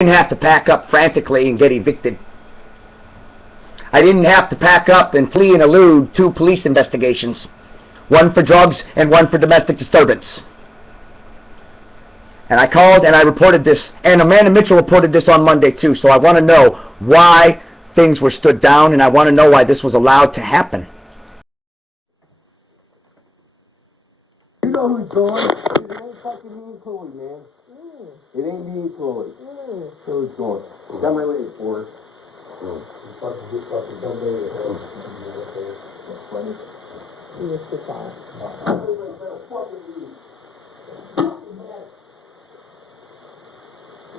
didn't have to pack up frantically and get evicted. I didn't have to pack up and flee and elude 2 police investigations, one for drugs and one for domestic disturbance. And I called and I reported this, and Amanda Mitchell reported this on Monday too, so I want to know why things were stood down, and I want to know why this was allowed to happen. You know who's going? It ain't fucking me and Chloe, man. It ain't me and Chloe. Who's going? Got my lady for it. You fucking dumb lady. That's funny. You used to call.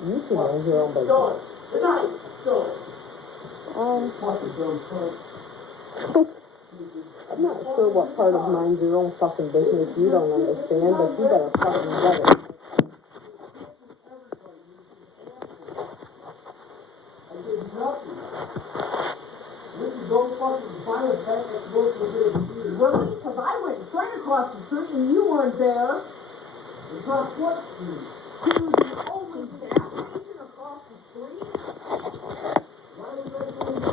You can mind your own business. Good night. Go. I'm not sure what part of mind your own fucking business you don't understand, but you better fucking get it. I did nothing. This is no fucking final fact that's supposed to be a computer. Really? Because I went straight across the street and you weren't there. Across what street? To the only gas station across the street. Why is that doing this?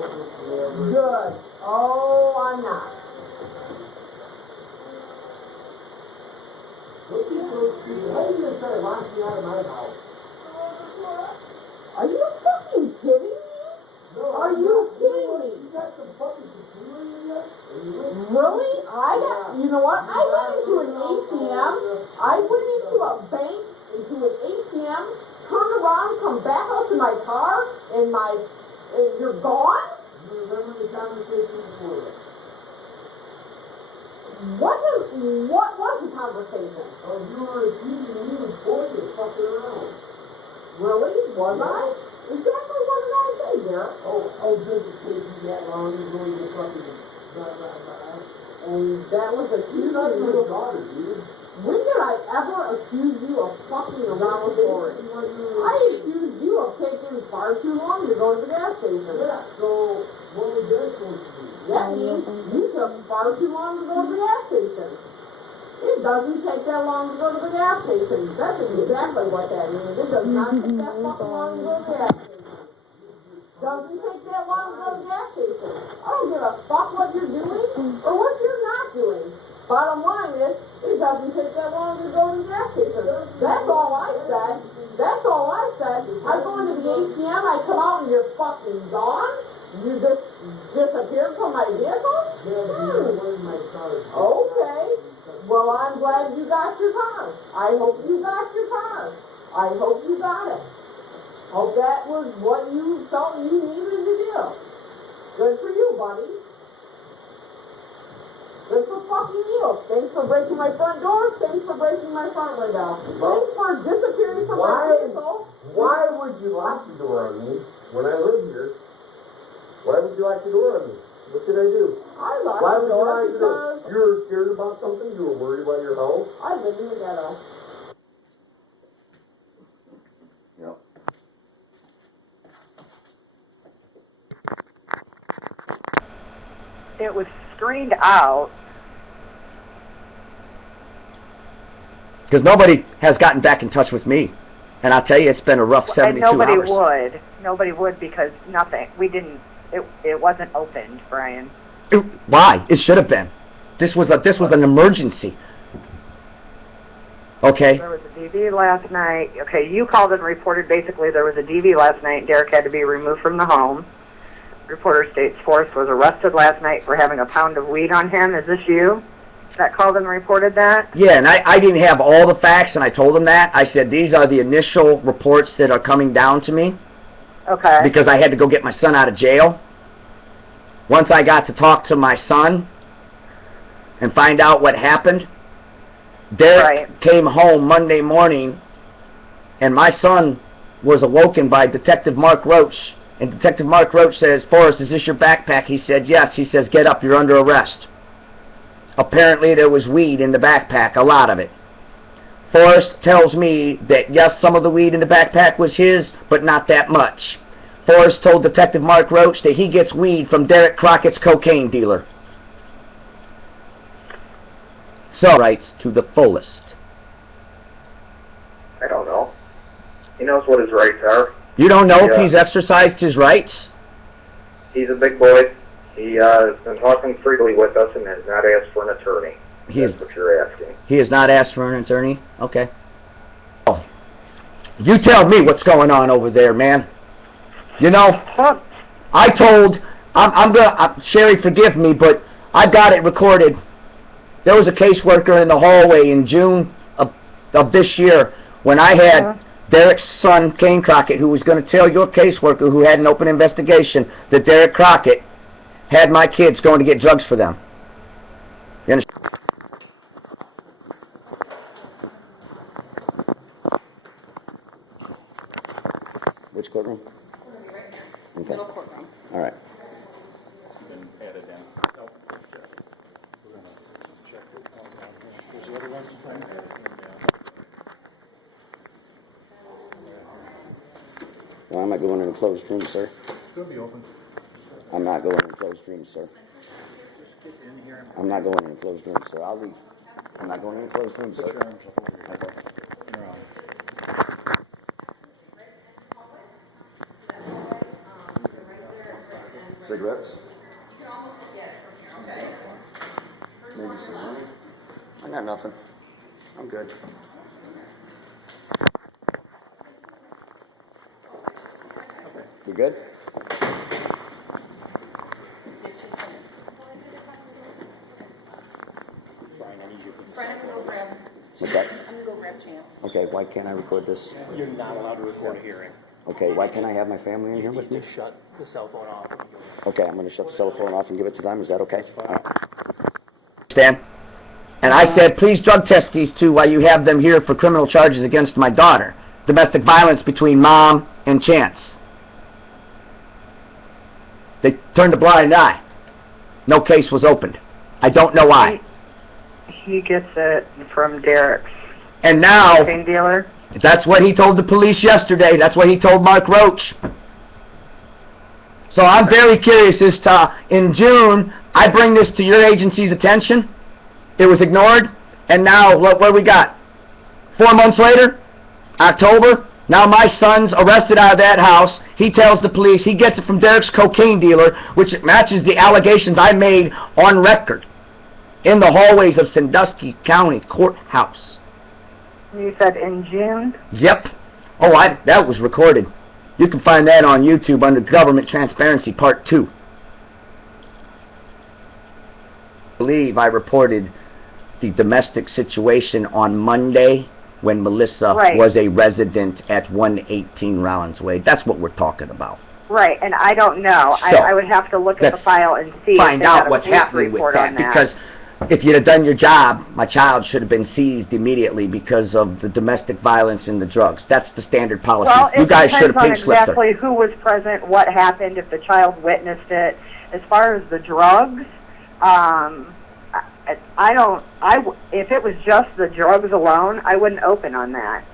Good. Oh, I'm not. How are you going to try to launch me out of my house? Are you fucking kidding me? No, Are you kidding me? You got some fucking computer in there? Really? You know what? I went into an ATM. I went into a bank, into an ATM, turned around, come back out to my car, and you're gone? You remember the conversation before that? What was the conversation? Oh, you were accusing me of bullshit fucking around. Really? Was I? Exactly what did I say there? Oh, just in case you got wrong, you're going to fucking blah, blah, blah. And that was You're not accusing your you. daughter, dude. When did I ever accuse you of fucking around with Lori? I accused you of taking far too long to go to the gas station. Yeah, so what was that supposed to be? That means you took far too long to go to the gas station. It doesn't take that long to go to the gas station. That's exactly what that means. It does not take that fucking long to go to the gas station. Doesn't take that long to go to the gas station. I don't give a fuck what you're doing or what you're not doing. Bottom line is, it doesn't take that long to go to the gas station. That's all I said. That's all I said. I go into the ATM, I come out and you're fucking gone? You just disappeared from my vehicle? Okay. Well, I'm glad you got your car. I hope you got your car. I hope you got it. Hope that was what you felt you needed to do. Good for you, buddy. Good for fucking you. Thanks for breaking my front door. Thanks for breaking my front window. Thanks for disappearing from my vehicle. Why would you lock the door on me when I live here? Why would you lock the door on me? What did I do? I locked Why the would you door lock the door? because You were scared about something? You were worried about your house? I live in the ghetto. Yep. It was screened out. Because nobody has gotten back in touch with me. And I'll tell you, it's been a rough 72 And nobody hours. would. Nobody would because nothing. We didn't. It wasn't opened, Brian. Why? It should have been. This was an emergency. Okay? There was a DV last night. Okay, you called and reported basically there was a DV last night. Derek had to be removed from the home. Reporter states Forrest was arrested last night for having a pound of weed on him. Is this you that called and reported that? Yeah, and I didn't have all the facts, and I told him that. I said, these are the initial reports that are coming down to me. Okay. Because I had to go get my son out of jail. Once I got to talk to my son and find out what happened, Derek came home Monday morning, and my son was awoken by Detective Mark Roach. And Detective Mark Roach says, Forrest, is this your backpack? He said, yes. He says, get up, you're under arrest. Apparently there was weed in the backpack, a lot of it. Forrest tells me that, yes, some of the weed in the backpack was his, but not that much. Forrest told Detective Mark Roach that he gets weed from Derek Crockett's cocaine dealer. So, rights to the fullest. I don't know. He knows what his rights are. You don't know if he's exercised his rights? He's a big boy. He has been talking freely with us and has not asked for an attorney. That's what you're asking. He has not asked for an attorney? Okay. Oh. You tell me what's going on over there, man. You know, I told, Sherry, forgive me, but I got it recorded. There was a caseworker in the hallway in June of this year when I had Derek's son, Kane Crockett, who was going to tell your caseworker who had an open investigation that Derek Crockett had my kids going to get drugs for them. You understand? Which courtroom? Okay. Middle courtroom. All right. Why am I going in a closed room, sir? It's going to be open. I'm not going in a closed room, sir. I'm not going in a closed room, sir. I'll leave. I'm not going in a closed room, sir. Okay. Cigarettes? Maybe some money? I got nothing. I'm good. You good? Okay. I'm gonna go grab Chance. Okay, why can't I record this? You're not allowed to record a hearing. Okay, why can't I have my family in here with me? Shut the cell phone off. Okay, I'm going to shut the cell phone off and give it to them. Is that okay? All right. Stan? And I said, please drug test these two while you have them here for criminal charges against my daughter. Domestic violence between mom and Chance. They turned a blind eye. No case was opened. I don't know why. He gets it from Derek's And now, cocaine dealer. that's what he told the police yesterday. That's what he told Mark Roach. So I'm very curious as to, in June, I bring this to your agency's attention. It was ignored. And now, what do we got? 4 months later, October, now my son's arrested out of that house. He tells the police he gets it from Derek's cocaine dealer, which matches the allegations I made on record in the hallways of Sandusky County Courthouse. You said in June? Yep. Oh, that was recorded. You can find that on YouTube under Government Transparency Part 2. I believe I reported the domestic situation on Monday when Melissa was a resident at 118 Rollins Way. That's what we're talking about. Right, and I don't know. So, I would have to look at the file and see find if out what's happening with that, because if you'd have done your job, my child should have been seized immediately because of the domestic violence and the drugs. That's the standard policy. Well, you guys should have pink pink slipped exactly who was present, what happened, if the child witnessed it. As far as the drugs, if it was just the drugs alone, I wouldn't open on that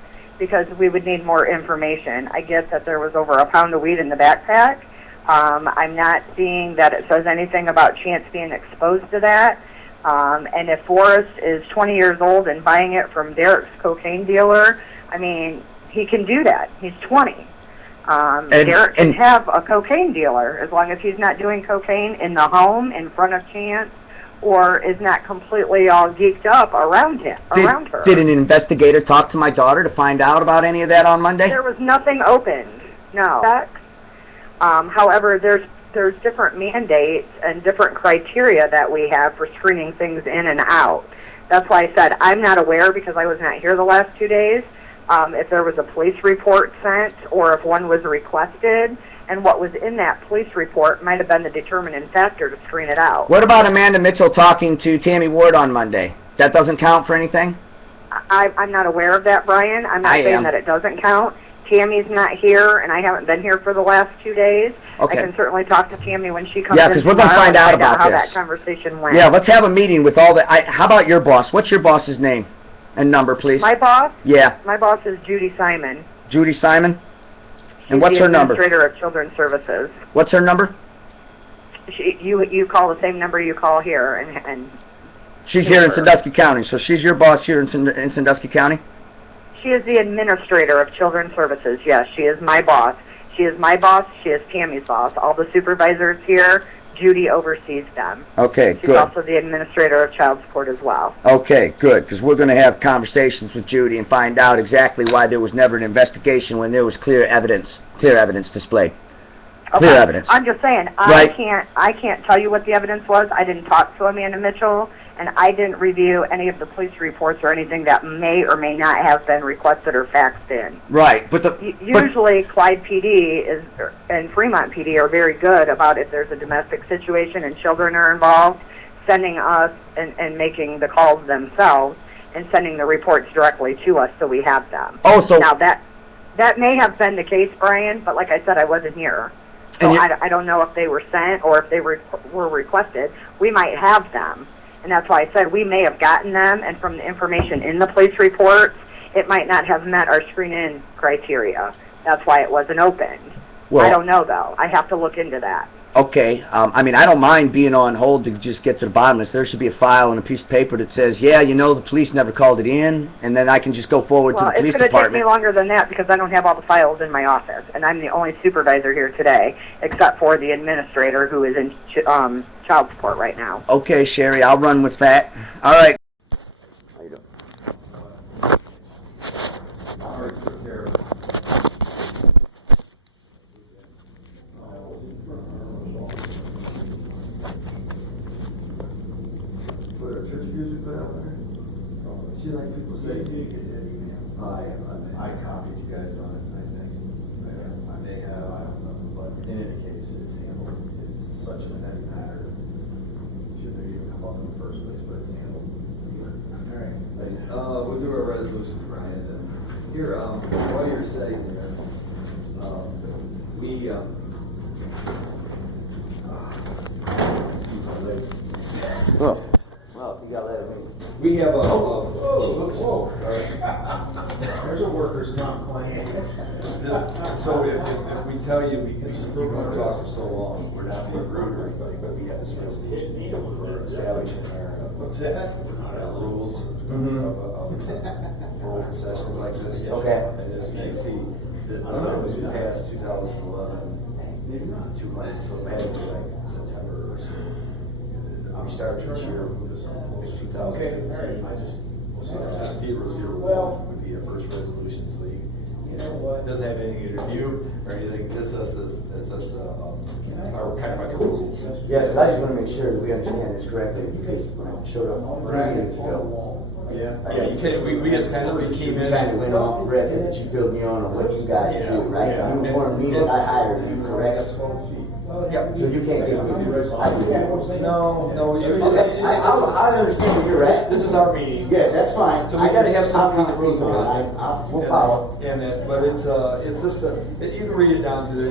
because we would need more information. I get that there was over a pound of weed in the backpack. I'm not seeing that it says anything about Chance being exposed to that. And if Forrest is 20 years old and buying it from Derek's cocaine dealer, I mean, he can do that. He's 20. Derek can have a cocaine dealer as long as he's not doing cocaine in the home in front of Chance or is not completely all geeked up around her. Did an investigator talk to my daughter to find out about any of that on Monday? There was nothing opened, no. However, there's different mandates and different criteria that we have for screening things in and out. That's why I said I'm not aware because I was not here the last 2 days. If there was a police report sent or if one was requested, and what was in that police report might have been the determining factor to screen it out. What about Amanda Mitchell talking to Tammy Ward on Monday? That doesn't count for anything? I'm not aware of that, Brian. I'm not saying that it doesn't count. Tammy's not here, and I haven't been here for the last 2 days. Okay. I can certainly talk to Tammy when she comes in. Yeah, because we're going to find out about how this. that conversation went. Yeah, let's have a meeting with all the... how about your boss? What's your boss's name and number, please? My boss? Yeah. My boss is Judy Simon. Judy Simon? And what's her number? Administrator of Children's Services. What's her number? You call the same number you call here, and she's here in Sandusky County, so she's your boss here in Sandusky County? She is the administrator of Children's Services, yes. She is my boss. She is my boss. She is Tammy's boss. All the supervisors here, Judy oversees them. Okay, good. She's also the administrator of child support as well. Okay, good, because we're going to have conversations with Judy and find out exactly why there was never an investigation when there was clear evidence displayed. Okay. Clear evidence. I'm just saying, Right. I can't tell you what the evidence was. I didn't talk to Amanda Mitchell, and I didn't review any of the police reports or anything that may or may not have been requested or faxed in. Right, but Usually, Clyde PD and Fremont PD are very good about if there's a domestic situation and children are involved, sending us and making the calls themselves and sending the reports directly to us so we have them. Oh, so now that may have been the case, Brian, but like I said, I wasn't here. So I don't know if they were sent or if they were requested. We might have them. And that's why I said we may have gotten them, and from the information in the police reports, it might not have met our screen-in criteria. That's why it wasn't opened. well, I don't know, though. I have to look into that. okay, I mean, I don't mind being on hold to just get to the bottom of this. There should be a file and a piece of paper that says, yeah, you know, the police never called it in, and then I can just go forward to the police Well, it's going to take me department. longer than that because I don't have all the files in my office, and I'm the only supervisor here today, except for the administrator who is in child support right now. Okay, Sherry, I'll run with that. All right. How you doing? Put our church music put out there. She like people say. I copied you guys on it, I think. I may have, I don't know, but in any case, it's handled. It's such a heavy matter. Shouldn't have even come up in the first place, but it's handled. All right. We'll do our resolution, Brian, then. Here, while you're sitting there, Well, you gotta let it ring. we have a, There's a workers' comp claim. So if we tell you, you're going to talk for so long, we're not being rude or anything, but we have this resolution for establishing our, what's that? Our rules for open sessions like this. Okay. And as you can see, the number was passed 2011, 200, so it had to be like September or so. We started each year with 2015. I just 001 would be our first resolutions league. You know, it doesn't have anything to do or anything. It's just our kind of like a rules. Yes, I just want to make sure that we understand this correctly, because when I showed up 3 minutes ago, Yeah, you can, we just kind of, we came in. you kind of went off the record that you filled me on what you guys do, right? Yeah. You informed me that I hired you, correct? Yeah. So you can't give me this. No, Okay, I understand where you're at. This is our meeting. Yeah, that's fine. So we gotta have some kind of rules on about it. We'll follow. And then, but it's just you can read it down to there.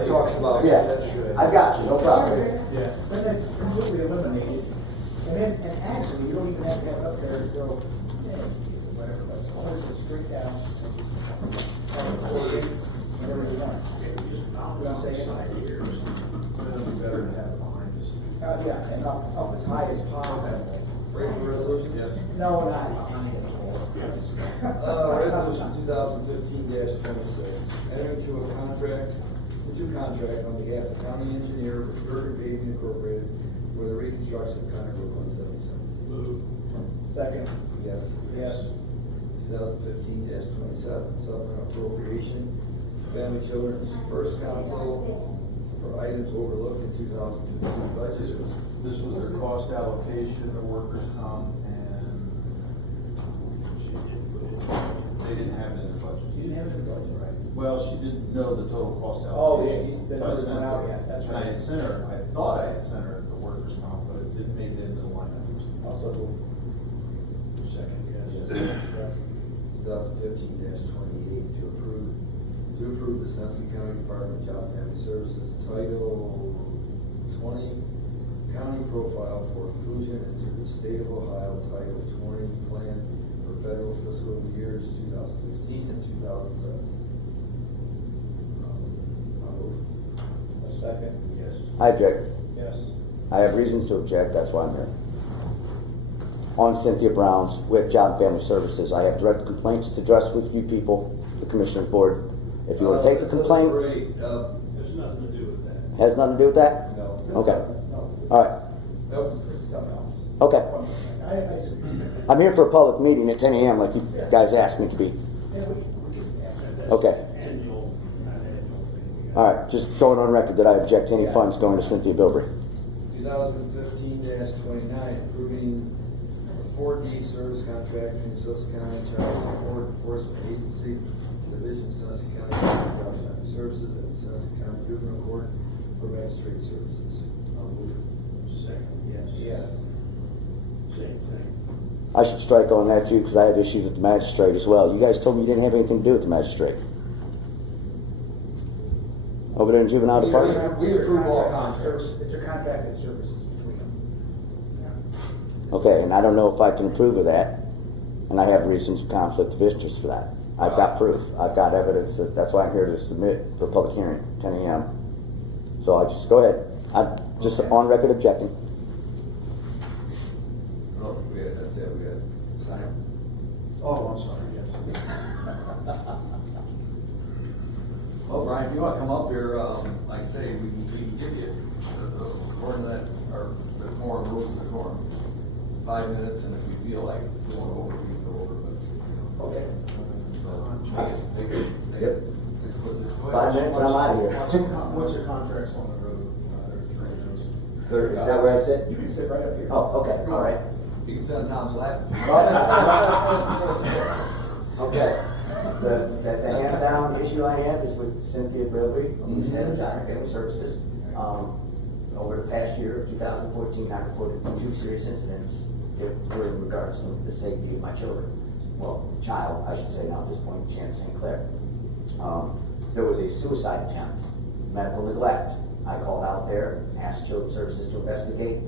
It talks about. Yeah, I got you, no problem. Yeah. Then that's completely eliminated. And actually, you don't even have to have it up there until, whatever, but almost straight down. Whatever you want. You know what I'm saying? Better to have it behind us. Yeah, and up as high as possible. Ready for resolutions? Yes. No, not behind it. Resolution 2015-26, enter into a contract on behalf of county engineer with Bergen Paving Incorporated for the reconstruction of County Road 177. Move. Second. Yes. Yes. 2015-27, supplemental appropriation, Family Children's First Council for items overlooked in 2015 budget. This was their cost allocation, the workers' comp, and they didn't have it in the budget. You didn't have it in the budget, right? Well, she didn't know the total cost Oh, allocation. yeah, the numbers went out yet, that's And I right. had sent her, I thought I had sent her the workers' comp, but it didn't make it into the line items. Also, Second, yes. 2015-28 to approve the Sandusky County Department of Job and Family Services Title 20 County Profile for inclusion into the State of Ohio Title 20 Plan for federal fiscal years 2016 and 2017. Second, yes. I object. Yes. I have reasons to object, that's why I'm here. On Cynthia Brown's with Job and Family Services, I have direct complaints to address with you people, the Commissioners Board. If you will take the complaint, There's nothing to do with that. has nothing to do with that? No. Okay. No, All right. this is something else. Okay. I see. I'm here for a public meeting at 10 a.m. like you guys asked me to be. Yeah, we can. Okay. All right. Just going on record that I object to any funds going to Cynthia Bilbrey. 2015-29, approving the 4D service contract in Sussex County, Child Support Enforcement Agency, Division, Sussex County Child Protective Services, and Sussex County Juvenile Court for Magistrate Services. I'll move it. Second, yes. Yes. Same thing. I should strike on that too because I had issues with the magistrate as well. You guys told me you didn't have anything to do with the magistrate. Over there in juvenile department? We approve all contracts. It's a contracted services between them. Okay, and I don't know if I can approve of that, and I have reasons of conflict of interest for that. I've got proof. I've got evidence. That's why I'm here to submit for a public hearing, 10 a.m. So I'll just go ahead. I'm just on record objecting. Oh, that's it, we got sign. Oh, I'm sorry, yes. Well, Brian, if you want to come up here, like I say, we can give you, according to that, or the quorum, rules of the quorum, 5 minutes, and if we feel like going over, we can go over, but, you know. Okay. So, I guess, Yep. 5 minutes and I'm out of here. What's your contracts on the road? Is that where I sit? You can sit right up here. Oh, okay, all right. You can sit on Tom's lap. Okay. The hands-down issue I have is with Cynthia Bilbrey, who's head of Job and Family Services. Over the past year, 2014, I reported 2 serious incidents that were in regards to the safety of my children. Well, child, I should say now at this point, Chance St. Clair. There was a suicide attempt, medical neglect. I called out there, asked Children's Services to investigate,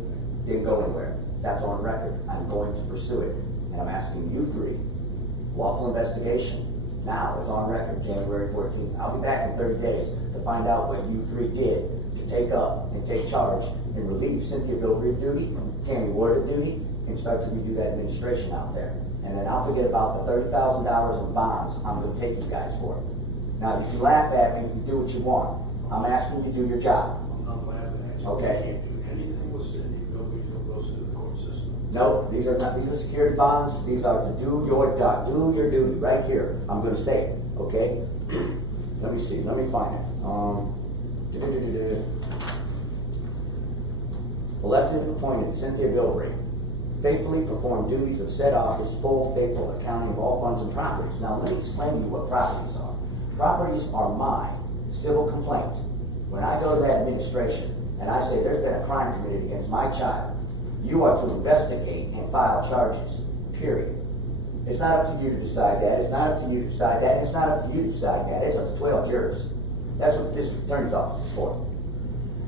didn't go anywhere. That's on record. I'm going to pursue it. And I'm asking you 3, lawful investigation. Now, it's on record, January 14th. I'll be back in 30 days to find out what you 3 did to take up and take charge and relieve Cynthia Bilbrey of duty, Tammy Ward of duty, and start to redo that administration out there. And then I'll forget about the $30,000 in bonds I'm going to take you guys for. Now, you can laugh at me, you can do what you want. I'm asking you to do your job. I'm not laughing at you. Okay. You can't do anything with Cindy Bilbrey until it goes through the court system. No, these are not, these are security bonds. These are to do your job, do your duty right here. I'm going to say it, okay? Let me see, let me find it. Elected and appointed Cynthia Bilbrey faithfully performed duties of said office, full, faithful accounting of all funds and properties. Now, let me explain to you what properties are. Properties are my civil complaint. When I go to that administration and I say there's been a crime committed against my child, you are to investigate and file charges, period. It's not up to you to decide that. It's not up to you to decide that. It's not up to you to decide that. It's up to 12 jurors. That's what the district attorney's office is for.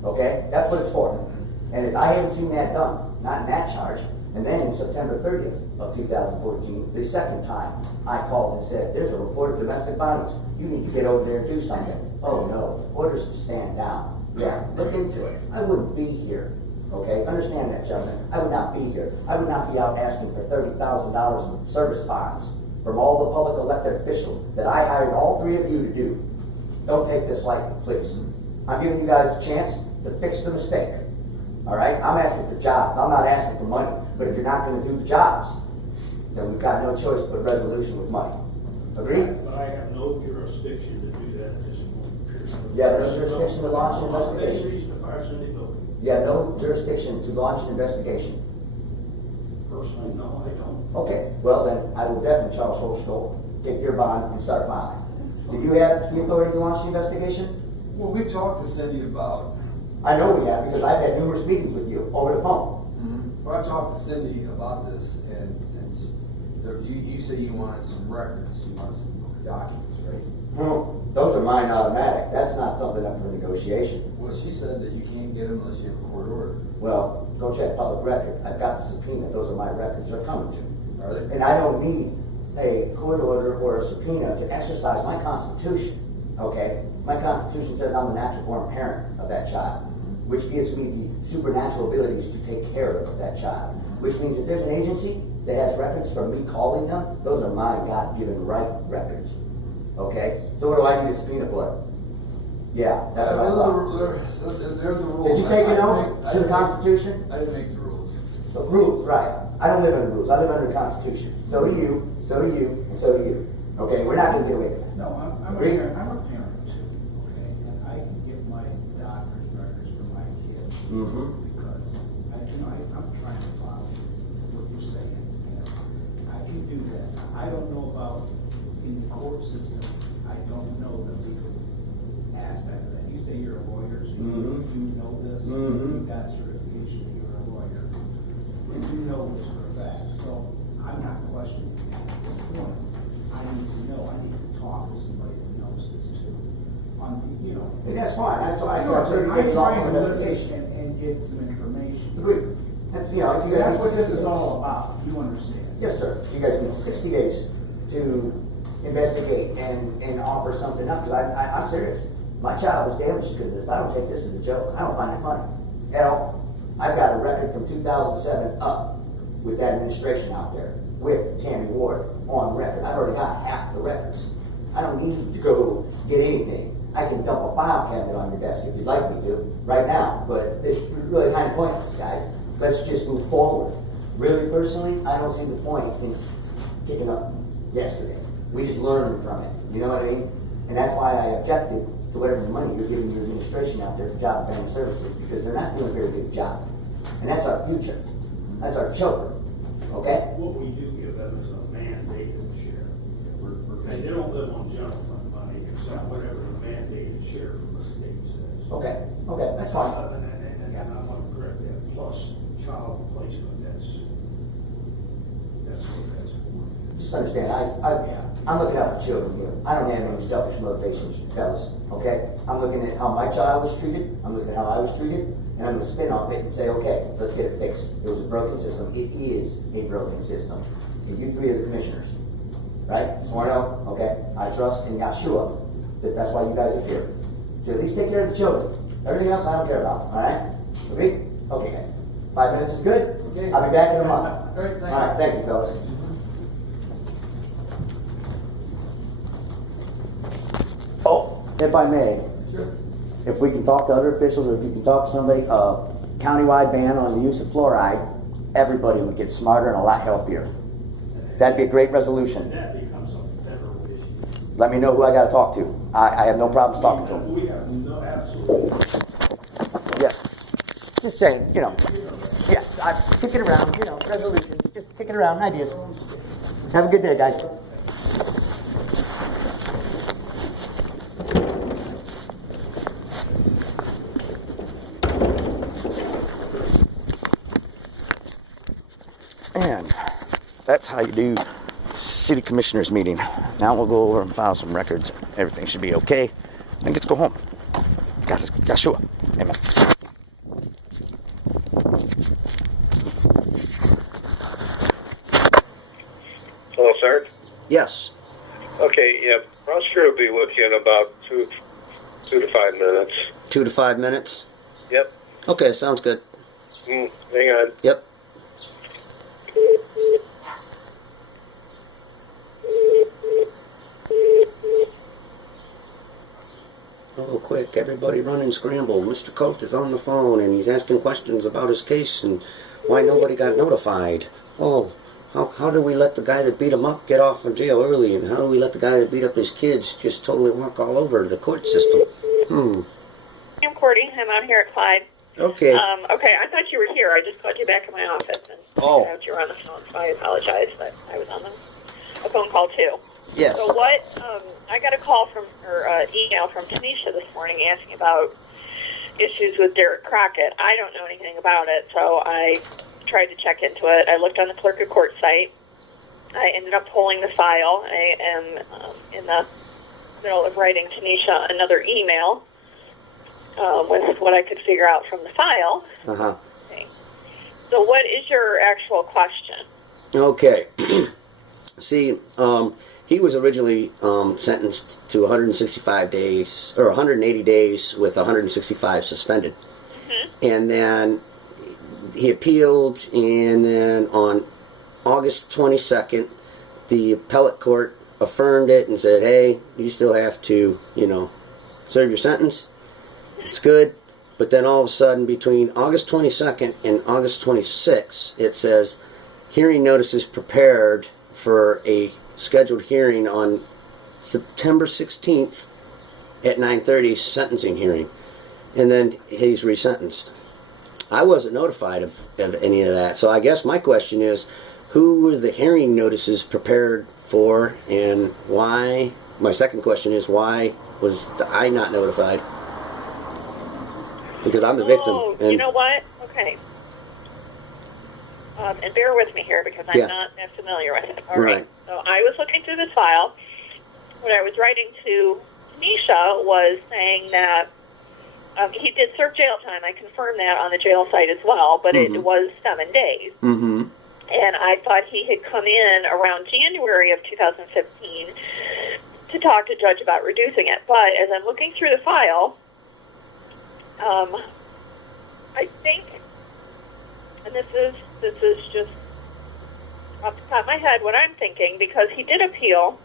Okay? That's what it's for. And if I haven't seen that done, not in that charge, and then in September 30th of 2014, the second time, I called and said, there's a report of domestic violence. You need to get over there and do something. Oh no, orders to stand down. Yeah, look into it. I wouldn't be here. Okay, understand that, gentlemen. I would not be here. I would not be out asking for $30,000 in service bonds from all the public elected officials that I hired all 3 of you to do. Don't take this lightly, please. I'm giving you guys a chance to fix the mistake. All right? I'm asking for jobs. I'm not asking for money. But if you're not going to do the jobs, then we've got no choice but resolution with money. Agreed? But I have no jurisdiction to do that at this point. Period. You have no jurisdiction to launch an investigation? Any reason to fire Cindy Bilbrey? You have no jurisdiction to launch an investigation. Personally, no, I don't. Okay, well then, I will definitely, Charles Holstall, take your bond and start filing. Do you have the authority to launch the investigation? Well, we talked to Cindy about. I know we have, because I've had numerous meetings with you over the phone. Well, I talked to Cindy about this, and you say you wanted some records, you wanted some documents, right? Those are mine automatic. That's not something up for negotiation. Well, she said that you can't get them unless you have a court order. Well, go check public record. I've got the subpoena. Those are my records. They're coming to me. Are they? And I don't need a court order or a subpoena to exercise my constitution. Okay? My Constitution says I'm the natural born parent of that child, which gives me the supernatural abilities to take care of that child. Which means if there's an agency that has records from me calling them, those are my God-given right records. Okay? So what do I need a subpoena for? Yeah, that's what I thought. They're the rules. Did you take an oath to the Constitution? I didn't make the rules. The rules, right. I don't live under rules. I live under the Constitution. So do you, and so do you. Okay? We're not going to get away from that. No, I'm a parent too, okay? And I can get my doctor's records for my kids. Because, I'm trying to follow what you're saying. I can do that. I don't know about in the court system. I don't know the legal aspect of that. You say you're a lawyer, so you know this. You got certification that you're a lawyer. And you know this for a fact. So I'm not questioning that at this point. I need to know. I need to talk to somebody that knows this too. And that's fine. That's why I said 30 days off of investigation. And get some information. Agreed. That's, if you guys That's need what this 60 is days. all about. You understand? Yes, sir. You guys need 60 days to investigate and offer something up. Because I'm serious. My child was damaged because of this. I don't take this as a joke. I don't find it funny at all. I've got a record from 2007 up with that administration out there with Tammy Ward on record. I've already got half the records. I don't need to go get anything. I can dump a file cabinet on your desk if you'd like me to right now, but it's really kind of pointless, guys. Let's just move forward. Really, personally, I don't see the point in kicking up yesterday. We just learned from it. You know what I mean? And that's why I objected to whatever money you're giving your administration out there for job and family services, because they're not doing a very good job. And that's our future. That's our children. Okay? What we do give them is a mandated share. And they don't live on general fund money, except whatever the mandated share from the state says. Okay. Okay, that's fine. And I want to correct that, plus child placement, that's what that's for. Just understand, I'm looking out for children here. I don't have any selfish motivations, fellas. Okay? I'm looking at how my child was treated. I'm looking at how I was treated. And I'm going to spin off it and say, okay, let's get it fixed. It was a broken system. It is a broken system. And you three are the commissioners. Right? Sworn oath? Okay. I trust in Yahshua that that's why you guys are here. To at least take care of the children. Everything else I don't care about. Alright? Agree? Okay, guys. 5 minutes is good? Okay. I'll be back in a month. All right, thanks. Alright, thank you, fellas. Oh, if I may. Sure. If we can talk to other officials, or if you can talk to somebody, countywide ban on the use of fluoride, everybody would get smarter and a lot healthier. That'd be a great resolution. That becomes a federal issue. Let me know who I got to talk to. I have no problems talking to them. We have no, absolutely. Yes. Just saying, Yes, I kick it around, resolutions. Just kick it around, ideas. Have a good day, guys. And that's how you do city commissioners meeting. Now we'll go over and file some records. Everything should be okay. And get to go home. Yahshua. Amen. Hello, sir. Yes. Okay, yeah, prosecutor will be with you in about 2 to 5 minutes. 2 to 5 minutes? Yep. Okay, sounds good. Hang on. Yep. Oh, quick, everybody run and scramble. Mr. Colt is on the phone and he's asking questions about his case and why nobody got notified. Oh, how do we let the guy that beat him up get off from jail early, and how do we let the guy that beat up his kids just totally walk all over the court system? I'm Cordy. I'm out here at 5. Okay. Okay, I thought you were here. I just called you back in my office and found out you were on the phone, so I apologize, but I was on a phone call too. Yes. So I got a call from, or email from Tanisha this morning asking about issues with Derek Crockett. I don't know anything about it, so I tried to check into it. I looked on the clerk of court site. I ended up pulling the file. I am in the middle of writing Tanisha another email with what I could figure out from the file. Uh-huh. Okay. So what is your actual question? Okay. See, he was originally sentenced to 165 days, or 180 days with 165 suspended. And then he appealed, and then on August 22nd, the appellate court affirmed it and said, hey, you still have to, serve your sentence. It's good. But then all of a sudden, between August 22nd and August 26th, it says, hearing notices prepared for a scheduled hearing on September 16th at 9:30, sentencing hearing. And then he's resentenced. I wasn't notified of any of that. So I guess my question is, who were the hearing notices prepared for, and why? My second question is, why was I not notified? Because I'm the victim. And you know what? Okay. And bear with me here because I'm not that familiar with it. All right. So I was looking through this file. What I was writing to Tanisha was saying that he did serve jail time. I confirmed that on the jail site as well, but it was 7 days. Mm-hmm. And I thought he had come in around January of 2015 to talk to Judge about reducing it. But as I'm looking through the file, I think, and this is just off the top of my head what I'm thinking, because he did appeal.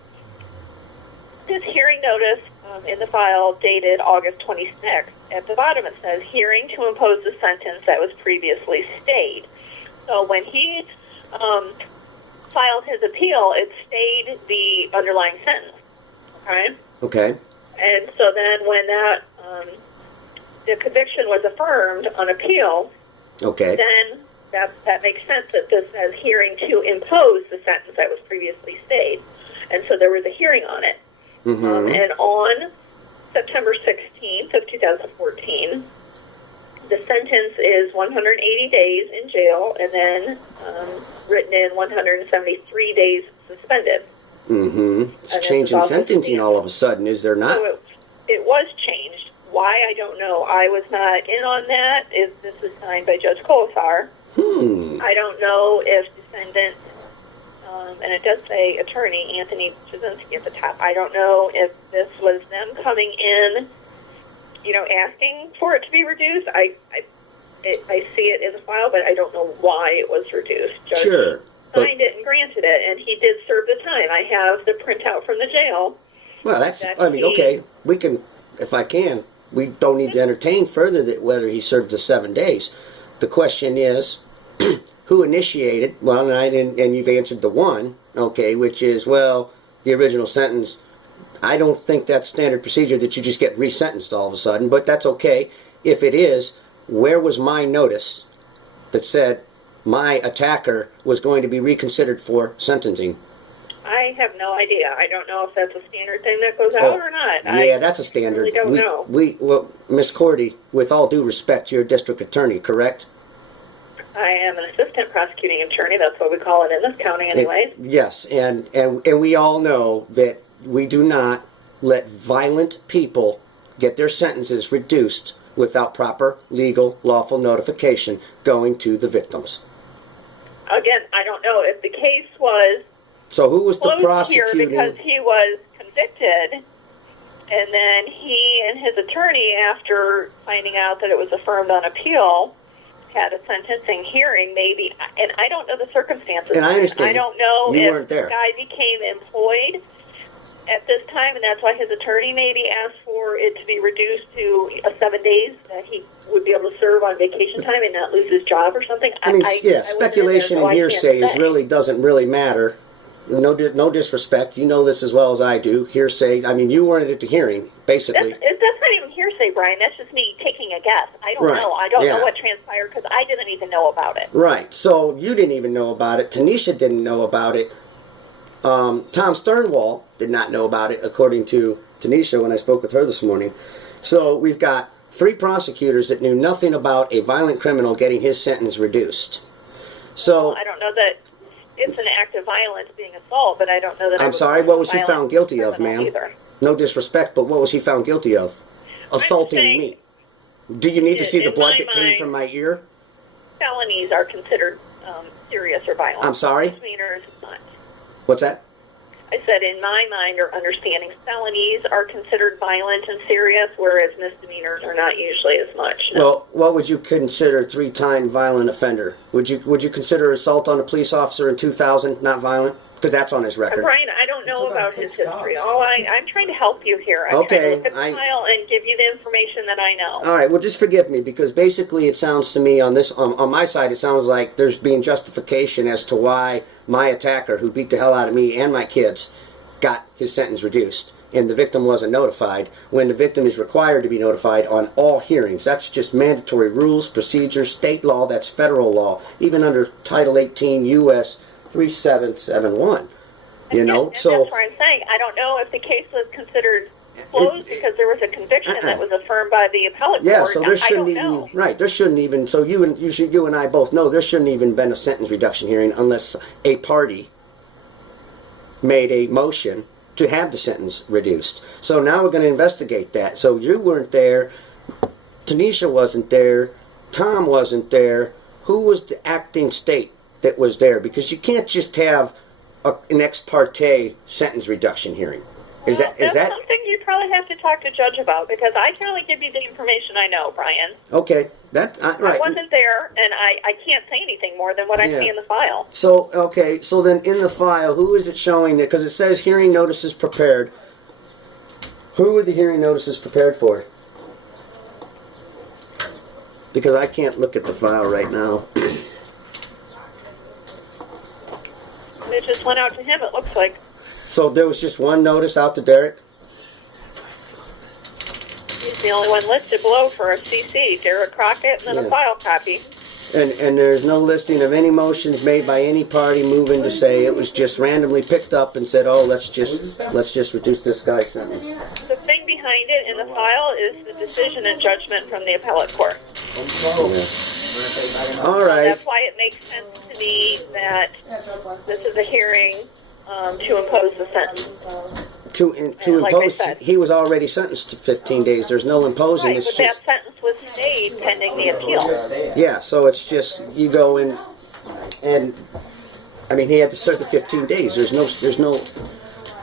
His hearing notice in the file dated August 26th. At the bottom it says, hearing to impose the sentence that was previously stayed. So when he filed his appeal, it stayed the underlying sentence. Okay? Okay. And so then when that the conviction was affirmed on appeal, okay, then that makes sense that this says hearing to impose the sentence that was previously stayed. And so there was a hearing on it. Mm-hmm. And on September 16th of 2014, the sentence is 180 days in jail and then written in 173 days suspended. Mm-hmm. It's changing sentencing all of a sudden, is there not? So it was changed. Why, I don't know. I was not in on that. This was signed by Judge Kolesar. I don't know if defendant, and it does say attorney Anthony Jasinski at the top. I don't know if this was them coming in, asking for it to be reduced. I see it in the file, but I don't know why it was reduced. Judge signed it and granted it, and he did serve the time. I have the printout from the jail. Well, okay. We can, if I can, we don't need to entertain further that whether he served the 7 days. The question is, who initiated? Well, and you've answered the one, okay, which is, well, the original sentence. I don't think that's standard procedure that you just get resentenced all of a sudden, but that's okay. If it is, where was my notice that said my attacker was going to be reconsidered for sentencing? I have no idea. I don't know if that's a standard thing that goes out or not. Yeah, that's a standard. I really don't know. Well, Miss Cordy, with all due respect, you're a district attorney, correct? I am an assistant prosecuting attorney. That's what we call it in this county anyway. Yes, and we all know that we do not let violent people get their sentences reduced without proper legal, lawful notification going to the victims. Again, I don't know if the case was so who was the prosecuting? Here because he was convicted, and then he and his attorney, after finding out that it was affirmed on appeal, had a sentencing hearing, maybe, and I don't know the circumstances. And I understand. I don't know if the guy became employed at this time, and that's why his attorney maybe asked for it to be reduced to 7 days, that he would be able to serve on vacation time and not lose his job or something. Speculation and hearsay doesn't really matter. No disrespect. You know this as well as I do. Hearsay. I mean, you weren't at the hearing, basically. That's not even hearsay, Brian. That's just me taking a guess. I don't know. I don't know what transpired because I didn't even know about it. Right. So you didn't even know about it. Tanisha didn't know about it. Tom Sternwall did not know about it, according to Tanisha when I spoke with her this morning. So we've got 3 prosecutors that knew nothing about a violent criminal getting his sentence reduced. So I don't know that it's an act of violence being assault, but I don't know that. I'm sorry, what was he found guilty of, ma'am? No disrespect, but what was he found guilty of? Assaulting me. Do you need to see the blood that came from my ear? Felonies are considered serious or violent. I'm sorry? Misdemeanors not. What's that? I said, in my mind or understanding, felonies are considered violent and serious, whereas misdemeanors are not usually as much. No. Well, what would you consider 3-time violent offender? Would you consider assault on a police officer in 2000 not violent? Because that's on his record. Brian, I don't know about his history. I'm trying to help you here. I'm Okay, trying to look at the file and give you the information that I know. All right, well, just forgive me, because basically it sounds to me on my side, it sounds like there's being justification as to why my attacker, who beat the hell out of me and my kids, got his sentence reduced, and the victim wasn't notified, when the victim is required to be notified on all hearings. That's just mandatory rules, procedures, state law, that's federal law, even under Title 18 U.S. 3771. You know, and so that's why I'm saying I don't know if the case was considered closed because there was a conviction that was affirmed by the appellate court. yeah, so there shouldn't I don't know. right. There shouldn't even. So you and I both know there shouldn't even been a sentence reduction hearing unless a party made a motion to have the sentence reduced. So now we're going to investigate that. So you weren't there, Tanisha wasn't there, Tom wasn't there. Who was the acting state that was there? Because you can't just have an ex parte sentence reduction hearing. Is that something you probably have to talk to Judge about, because I can only give you the information I know, Brian. okay? Right. I wasn't there, and I can't say anything more than what I see in the file. So okay, so then in the file, who is it showing that? Because it says hearing notices prepared. Who are the hearing notices prepared for? Because I can't look at the file right now. It just went out to him, it looks like. So there was just one notice out to Derek? He's the only one listed below for a CC, Derek Crockett, and then a file copy. And there's no listing of any motions made by any party moving to say it was just randomly picked up and said, oh, let's just reduce this guy's sentence. The thing behind it in the file is the decision and judgment from the appellate court. All right. That's why it makes sense to me that this is a hearing to impose the sentence. To like impose, I said. he was already sentenced to 15 days. There's no imposing. Right, It's but just, that sentence was stayed pending the appeal. yeah, so it's just, you go in and, I mean, he had to serve the 15 days. There's no.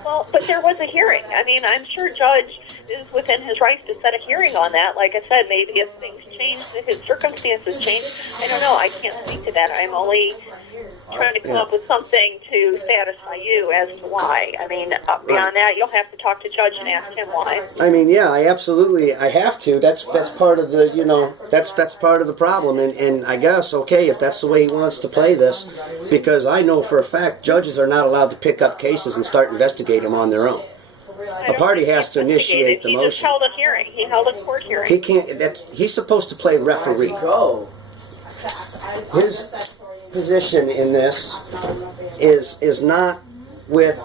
Well, but there was a hearing. I mean, I'm sure Judge is within his rights to set a hearing on that. Like I said, maybe if things change, if his circumstances change, I don't know. I can't speak to that. I'm only trying to come up with something to satisfy you as to why. I mean, beyond that, you'll have to talk to Judge and ask him why. I mean, yeah, I have to. That's part of the, that's part of the problem. And I guess, okay, if that's the way he wants to play this, because I know for a fact judges are not allowed to pick up cases and start investigating them on their own. A party has to initiate the motion. He just held a hearing. He held a court hearing. He can't. He's supposed to play referee. His position in this is not with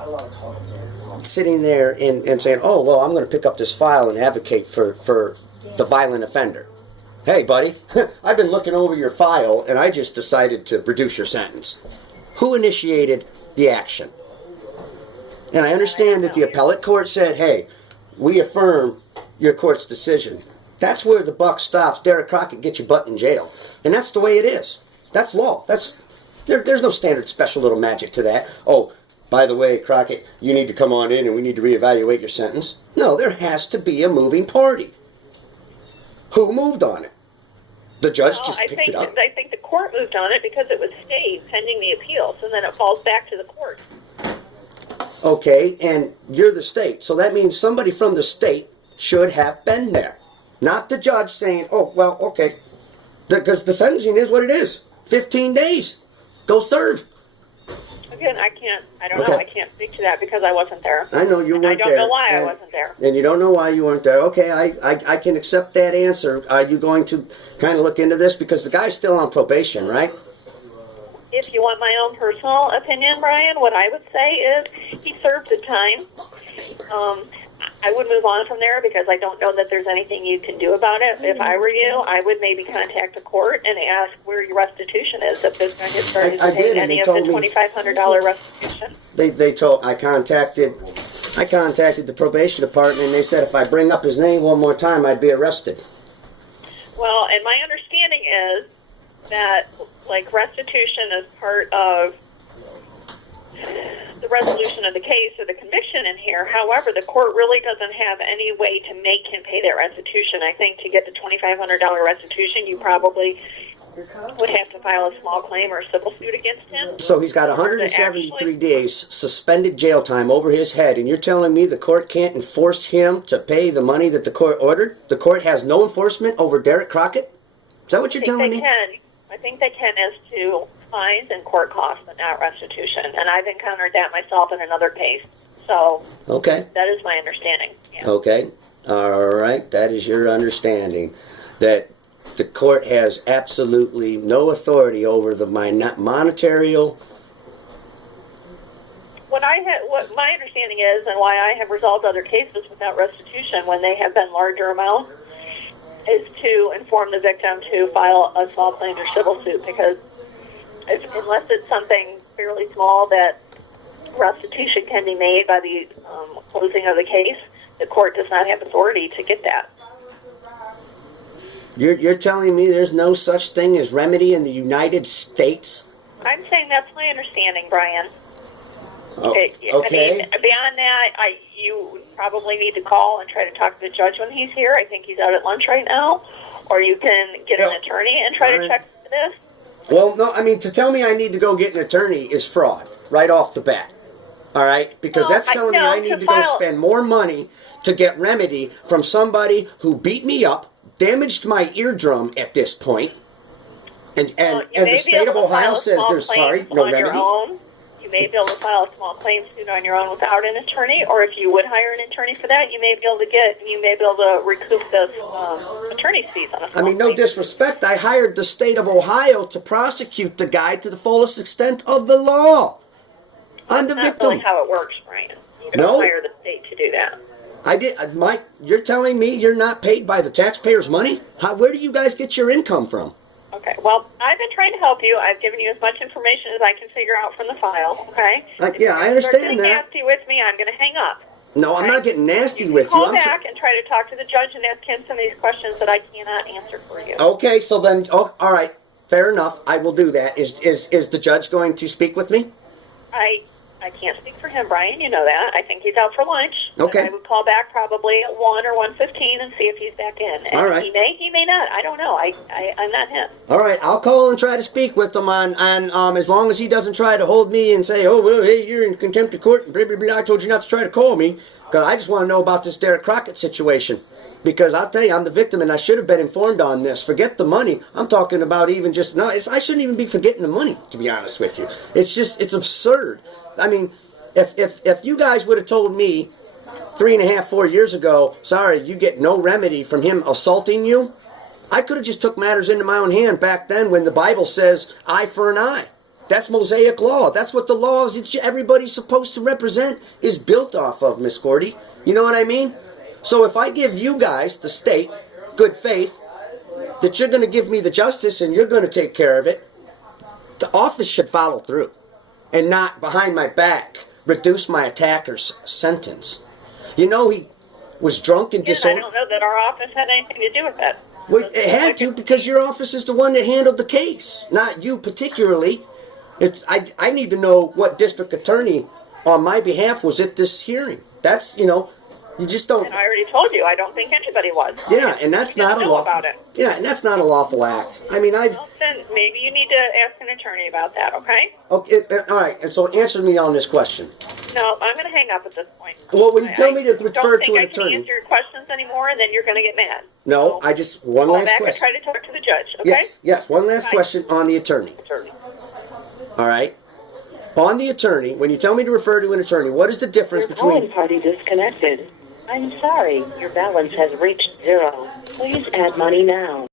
sitting there and saying, oh, well, I'm going to pick up this file and advocate for the violent offender. Hey, buddy, I've been looking over your file and I just decided to reduce your sentence. Who initiated the action? And I understand that the appellate court said, hey, we affirm your court's decision. That's where the buck stops. Derek Crockett, get your butt in jail. And that's the way it is. That's law. There's no standard special little magic to that. Oh, by the way, Crockett, you need to come on in and we need to reevaluate your sentence. No, there has to be a moving party. Who moved on it? The judge just picked it up. I think the court moved on it because it was stayed pending the appeal, so then it falls back to the court. Okay, and you're the state, so that means somebody from the state should have been there. Not the judge saying, oh, well, okay, because the sentencing is what it is. 15 days. Go serve. Again, I don't know, I can't speak to that because I wasn't there. I know you weren't there. I don't know why I wasn't there. And you don't know why you weren't there. Okay, I can accept that answer. Are you going to kind of look into this? Because the guy's still on probation, right? If you want my own personal opinion, Brian, what I would say is he served the time. I would move on from there because I don't know that there's anything you can do about it. If I were you, I would maybe contact the court and ask where your restitution is if this guy has started to pay any of the $2,500 restitution. I contacted the probation department and they said if I bring up his name one more time, I'd be arrested. Well, and my understanding is that like restitution is part of the resolution of the case or the conviction in here. However, the court really doesn't have any way to make him pay that restitution. I think to get the $2,500 restitution, you probably would have to file a small claim or a civil suit against him. So he's got 173 days suspended jail time over his head, and you're telling me the court can't enforce him to pay the money that the court ordered? The court has no enforcement over Derek Crockett? Is that what you're telling me? I think they can as to fines and court costs, but not restitution. And I've encountered that myself in another case. So okay, that is my understanding. Yeah. Okay. All right. That is your understanding. That the court has absolutely no authority over the monetary. What my understanding is, and why I have resolved other cases without restitution when they have been larger amounts, is to inform the victim to file a small claim or civil suit, because unless it's something fairly small that restitution can be made by the closing of the case, the court does not have authority to get that. You're telling me there's no such thing as remedy in the United States? I'm saying that's my understanding, Brian. Oh, okay. okay. I mean, beyond that, you probably need to call and try to talk to the judge when he's here. I think he's out at lunch right now. Or you can get an attorney and try to check this. Well, no, I mean, to tell me I need to go get an attorney is fraud, right off the bat. All right? Because that's telling me I need to go spend more money to get remedy from somebody who beat me up, damaged my eardrum at this point, and the state of Ohio says there's no remedy. You may be able to file a small claim suit on your own without an attorney, or if you would hire an attorney for that, you may be able to recoup the attorney's fees on a small no disrespect, I hired the state of Ohio to prosecute the guy to the fullest extent of the law. I'm the victim. That's not really how it works, Brian. You don't hire the state to do that. I did, Mike. You're telling me you're not paid by the taxpayers' money? Where do you guys get your income from? Okay, well, I've been trying to help you. I've given you as much information as I can figure out from the file, okay? Yeah, I understand that. If you start getting nasty with me, I'm going to hang up. No, I'm not getting nasty with you. Call back and try to talk to the judge and ask him some of these questions that I cannot answer for you. Okay, so then, all right, fair enough. I will do that. Is the judge going to speak with me? I can't speak for him, Brian. You know that. I think he's out for lunch. Okay. I would call back probably at 1 or 1:15 and see if he's back in. And all right. He may not. I don't know. I'm not him. All right. I'll call and try to speak with him on as long as he doesn't try to hold me and say, oh, well, hey, you're in contempt of court and blah, blah, blah. I told you not to try to call me, because I just want to know about this Derek Crockett situation. Because I'll tell you, I'm the victim and I should have been informed on this. Forget the money. I'm talking about even just, I shouldn't even be forgetting the money, to be honest with you. It's absurd. I mean, if you guys would have told me 3.5, 4 years ago, sorry, you get no remedy from him assaulting you, I could have just took matters into my own hand back then when the Bible says eye for an eye. That's Mosaic law. That's what the laws that everybody's supposed to represent is built off of, Miss Gordy. You know what I mean? So if I give you guys, the state, good faith, that you're going to give me the justice and you're going to take care of it, the office should follow through and not behind my back reduce my attacker's sentence. You know, he was drunk and disorderly. I don't know that our office had anything to do with that. Well, it had to, because your office is the one that handled the case, not you particularly. I need to know what district attorney on my behalf was at this hearing. That's, you just don't. And I already told you, I don't think anybody was. Yeah, and that's not a lawful. Yeah, and that's not a lawful act. I mean, Then maybe you need to ask an attorney about that. Okay. Okay. All right. And so, answer me on this question. No, I'm going to hang up at this point. Well, when you tell me to refer to an attorney, I don't think I can answer your questions anymore, and then you're going to get mad. No, I just one last back question. And try to talk to the judge. Okay. Yes. One last question on the attorney. All right. On the attorney, when you tell me to refer to an attorney, what is the difference between? Calling party disconnected. I'm sorry, your balance has reached 0. Please add money now.